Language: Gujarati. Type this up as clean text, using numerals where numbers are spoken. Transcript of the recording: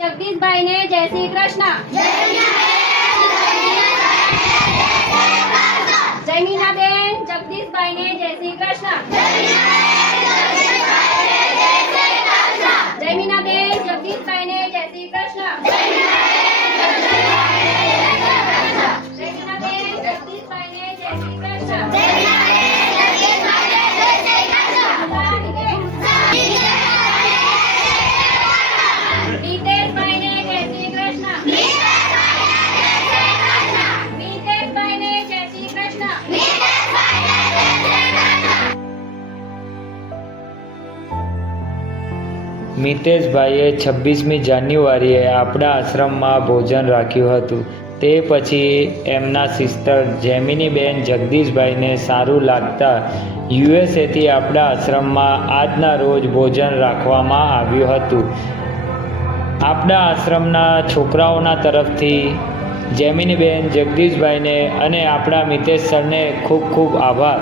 જગદીશભાઈ ને જય શ્રી કૃષ્ણ। જયમીનાબેન જગદીશભાઈ ને જય શ્રી કૃષ્ણ। જયમીનાબેન જગદીશભાઈ ને જય શ્રી કૃષ્ણ। જયમીનાબેન જગદીશભાઈ ને જય શ્રી કૃષ્ણ। મિતેશભાઈ ને જય શ્રી કૃષ્ણ। મિતેશભાઈ ને જય શ્રી કૃષ્ણ। મિતેશભાઈએ 26મી જાન્યુઆરીએ આપણા આશ્રમમાં ભોજન રાખ્યું હતું। તે પછી એમના સિસ્ટર જેમિનીબેન જગદીશભાઈને સારું લાગતા યુએસએથી આપણા આશ્રમમાં આજના રોજ ભોજન રાખવામાં આવ્યું હતું। આપણા આશ્રમના છોકરાઓના તરફથી જેમિનીબેન જગદીશભાઈને અને આપણા મિતેશ સરને ખૂબ ખૂબ આભાર।